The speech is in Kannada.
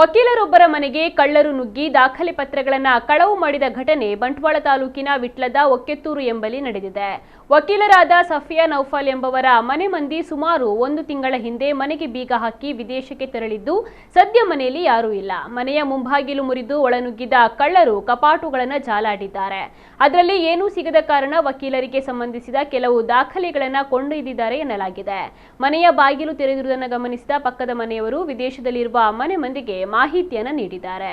ವಕೀಲರೊಬ್ಬರ ಮನೆಗೆ ಕಳ್ಳರು ನುಗ್ಗಿ ದಾಖಲೆ ಪತ್ರಗಳನ್ನು ಕಳವು ಮಾಡಿದ ಘಟನೆ ಬಂಟ್ವಾಳ ತಾಲೂಕಿನ ವಿಟ್ಲದ ಒಕ್ಕೆತ್ತೂರು ಎಂಬಲ್ಲಿ ನಡೆದಿದೆ. ವಕೀಲರಾದ ಸಫಿಯಾ ನೌಫಲ್ ಎಂಬವರ ಮನೆ ಮಂದಿ ಸುಮಾರು 1 ತಿಂಗಳ ಹಿಂದೆ ಮನೆಗೆ ಬೀಗ ಹಾಕಿ ವಿದೇಶಕ್ಕೆ ತೆರಳಿದ್ದು ಸದ್ಯ ಮನೆಯಲ್ಲಿ ಯಾರೂ ಇಲ್ಲ. ಮನೆಯ ಮುಂಭಾಗಿಲು ಮುರಿದು ಒಳನುಗ್ಗಿದ ಕಳ್ಳರು ಕಪಾಟುಗಳನ್ನು ಜಾಲಾಡಿದ್ದಾರೆ. ಅದರಲ್ಲಿ ಏನೂ ಸಿಗದ ಕಾರಣ ವಕೀಲರಿಗೆ ಸಂಬಂಧಿಸಿದ ಕೆಲವು ದಾಖಲೆಗಳನ್ನು ಕೊಂಡೊಯ್ದಿದ್ದಾರೆ ಎನ್ನಲಾಗಿದೆ. ಮನೆಯ ಬಾಗಿಲು ತೆರೆದಿರುವುದನ್ನು ಗಮನಿಸಿದ ಪಕ್ಕದ ಮನೆಯವರು ವಿದೇಶದಲ್ಲಿರುವ ಮನೆ ಮಂದಿಗೆ ಮಾಹಿತಿಯನ್ನು ನೀಡಿದ್ದಾರೆ.